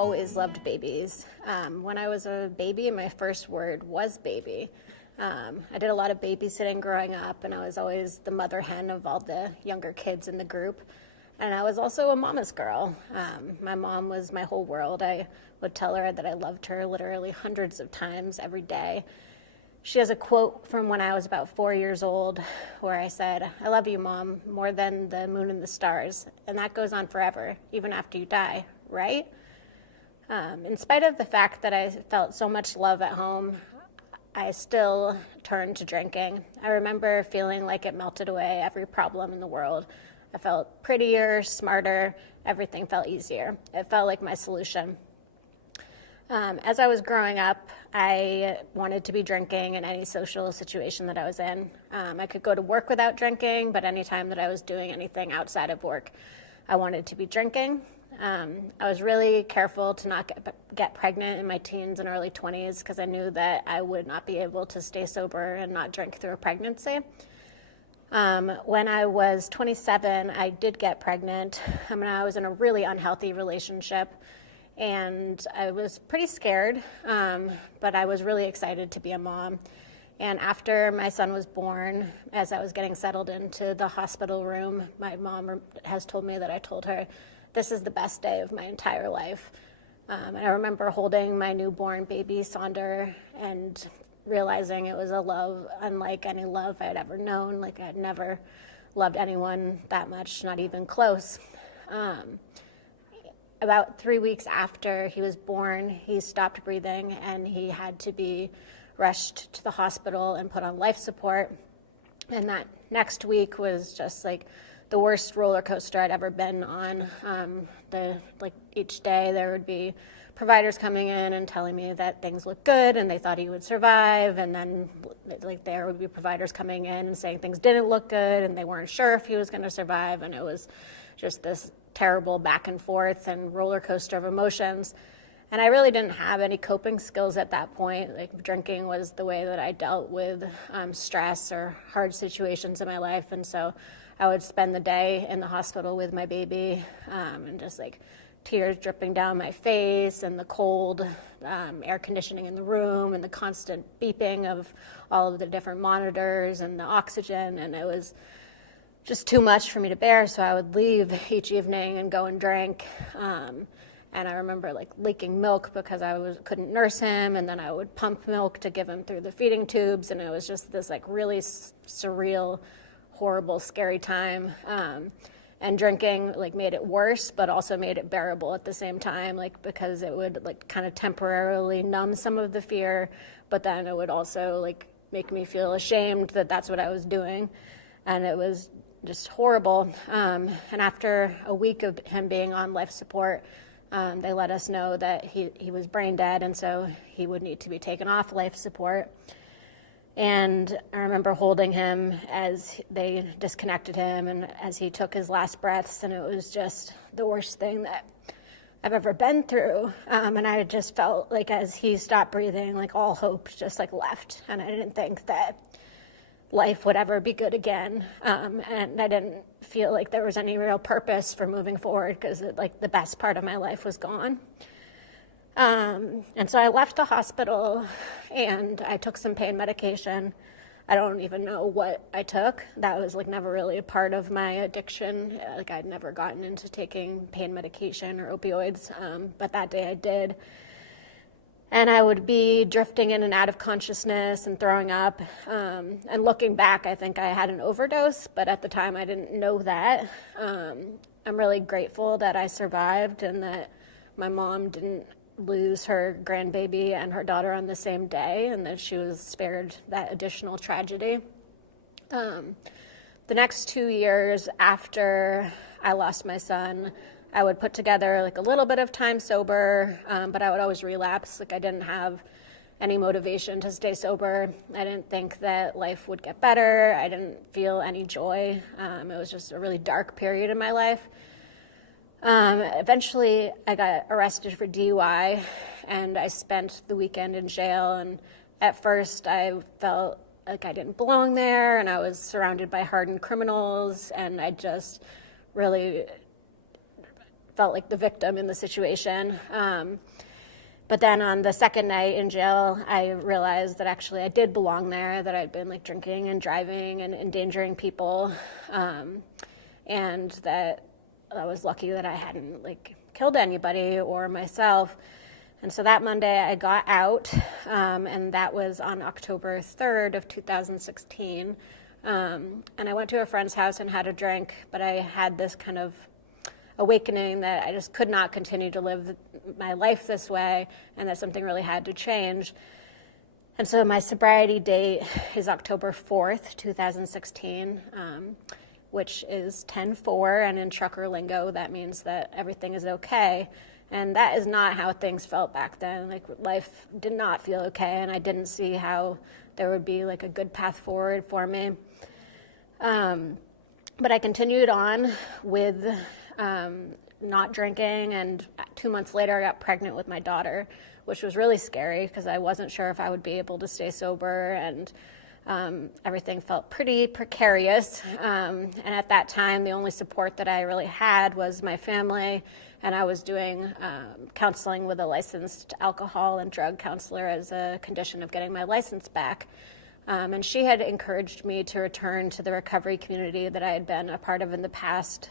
always loved babies. When I was a baby, my first word was baby. I did a lot of babysitting growing up, and I was always the mother hen of all the younger kids in the group. And I was also a mama's girl. My mom was my whole world. I would tell her that I loved her literally hundreds of times every day. She has a quote from when I was about 4 years old where I said, "I love you, Mom, more than the moon and the stars." And that goes on forever, even after you die, right? In spite of the fact that I felt so much love at home, I still turned to drinking. I remember feeling like it melted away every problem in the world. I felt prettier, smarter, everything felt easier. It felt like my solution. As I was growing up, I wanted to be drinking in any social situation that I was in. I could go to work without drinking, but anytime that I was doing anything outside of work, I wanted to be drinking. I was really careful to not get pregnant in my teens and early 20s because I knew that I would not be able to stay sober and not drink through a pregnancy. When I was 27, I did get pregnant. I was in a really unhealthy relationship. And I was pretty scared, but I was really excited to be a mom. And after my son was born, as I was getting settled into the hospital room, my mom has told me that I told her, "This is the best day of my entire life." And I remember holding my newborn baby, Sonder, and realizing it was a love unlike any love I had ever known. Like, I had never loved anyone that much, not even close. About 3 weeks after he was born, he stopped breathing and he had to be rushed to the hospital and put on life support. And that next week was just like the worst roller coaster I'd ever been on. Each day there would be providers coming in and telling me that things looked good and they thought he would survive. And then there would be providers coming in and saying things didn't look good and they weren't sure if he was going to survive. And it was just this terrible back and forth and roller coaster of emotions. And I really didn't have any coping skills at that point. Like, drinking was the way that I dealt with stress or hard situations in my life. And so I would spend the day in the hospital with my baby and just like tears dripping down my face and the cold air conditioning in the room and the constant beeping of all of the different monitors and the oxygen. And it was just too much for me to bear, so I would leave each evening and go and drink. And I remember leaking milk because I couldn't nurse him, and then I would pump milk to give him through the feeding tubes, and it was just this really surreal, horrible, scary time. And drinking made it worse, but also made it bearable at the same time, because it would kind of temporarily numb some of the fear, but then it would also make me feel ashamed that that's what I was doing, and it was just horrible. And after a week of him being on life support, they let us know that he was brain dead, and so he would need to be taken off life support. And I remember holding him as they disconnected him and as he took his last breaths, and it was just the worst thing that I've ever been through. And I just felt as he stopped breathing, all hope just left, and I didn't think that life would ever be good again. And I didn't feel like there was any real purpose for moving forward because the best part of my life was gone. And so I left the hospital and I took some pain medication. I don't even know what I took. That was never really a part of my addiction. I'd never gotten into taking pain medication or opioids, but that day I did. And I would be drifting in and out of consciousness and throwing up. And looking back, I think I had an overdose, but at the time I didn't know that. I'm really grateful that I survived and that my mom didn't lose her grandbaby and her daughter on the same day, and that she was spared that additional tragedy. The next 2 years after I lost my son, I would put together a little bit of time sober, but I would always relapse. I didn't have any motivation to stay sober. I didn't think that life would get better. I didn't feel any joy. It was just a really dark period in my life. Eventually, I got arrested for DUI, and I spent the weekend in jail. And at first, I felt like I didn't belong there, and I was surrounded by hardened criminals, and I just really felt like the victim in the situation. But then on the second night in jail, I realized that actually I did belong there, that I'd been like drinking and driving and endangering people, and that I was lucky that I hadn't like killed anybody or myself. And so that Monday I got out, and that was on October 3rd of 2016. And I went to a friend's house and had a drink, but I had this kind of awakening that I just could not continue to live my life this way, and that something really had to change. And so my sobriety date is October 4th, 2016, which is 10-4, and in trucker lingo, that means that everything is okay. And that is not how things felt back then. Like, life did not feel okay, and I didn't see how there would be like a good path forward for me. But I continued on with not drinking, and 2 months later I got pregnant with my daughter, which was really scary because I wasn't sure if I would be able to stay sober, and everything felt pretty precarious. And at that time, the only support that I really had was my family, and I was doing counseling with a licensed alcohol and drug counselor as a condition of getting my license back. And she had encouraged me to return to the recovery community that I had been a part of in the past,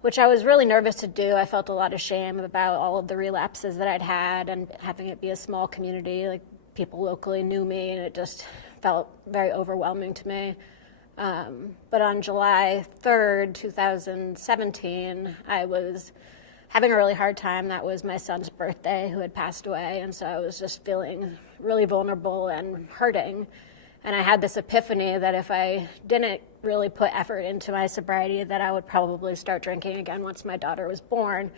which I was really nervous to do. I felt a lot of shame about all of the relapses that I'd had, and having it be a small community, like people locally knew me, and it just felt very overwhelming to me. But on July 3rd, 2017, I was having a really hard time. That was my son's birthday, who had passed away, and so I was just feeling really vulnerable and hurting. And I had this epiphany that if I didn't really put effort into my sobriety, that I would probably start drinking again once my daughter was born.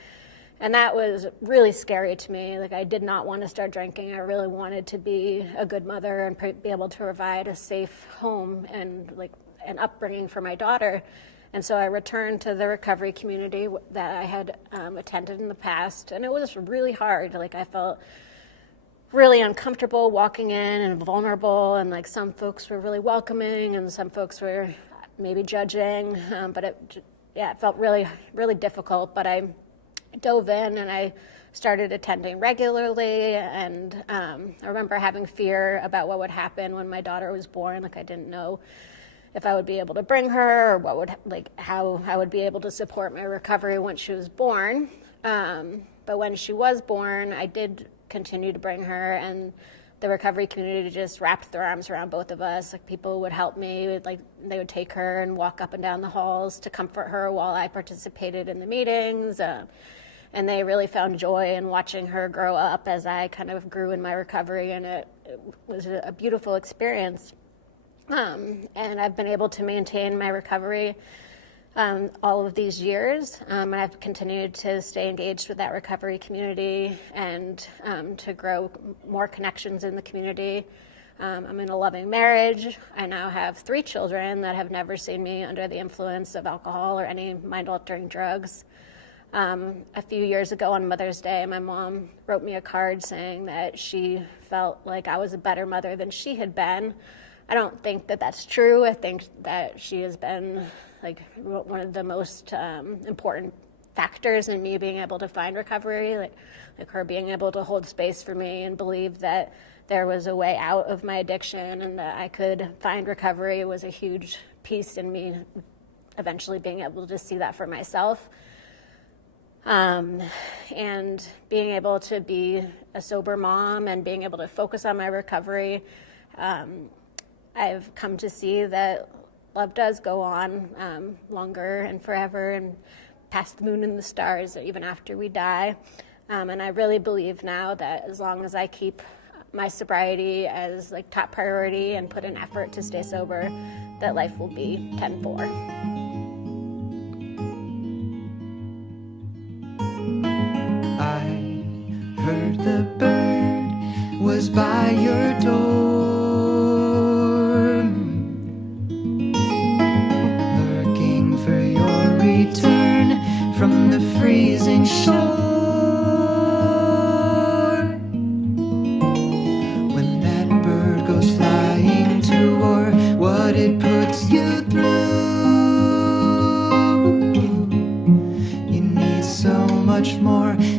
And that was really scary to me. Like, I did not want to start drinking. I really wanted to be a good mother and be able to provide a safe home and like an upbringing for my daughter. And so I returned to the recovery community that I had attended in the past, and it was really hard. Like, I felt really uncomfortable walking in and vulnerable, and like some folks were really welcoming and some folks were maybe judging, but it felt really, really difficult. But I dove in and I started attending regularly, and I remember having fear about what would happen when my daughter was born. Like, I didn't know if I would be able to bring her, or how I would be able to support my recovery once she was born. But when she was born, I did continue to bring her, and the recovery community just wrapped their arms around both of us. Like, people would help me, like they would take her and walk up and down the halls to comfort her while I participated in the meetings. And they really found joy in watching her grow up as I kind of grew in my recovery, and it was a beautiful experience. And I've been able to maintain my recovery all of these years. I've continued to stay engaged with that recovery community and to grow more connections in the community. I'm in a loving marriage. I now have 3 children that have never seen me under the influence of alcohol or any mind-altering drugs. A few years ago on Mother's Day, my mom wrote me a card saying that she felt like I was a better mother than she had been. I don't think that that's true. I think that she has been like one of the most important factors in me being able to find recovery, like her being able to hold space for me and believe that there was a way out of my addiction and that I could find recovery was a huge piece in me eventually being able to see that for myself. And being able to be a sober mom and being able to focus on my recovery, I've come to see that love does go on longer and forever and past the moon and the stars, even after we die. And I really believe now that as long as I keep my sobriety as like top priority and put an effort to stay sober, that life will be 10-4. I heard the bird was by your door, lurking for your return from the freezing shore. When that bird goes flying to war, what it puts you through much more.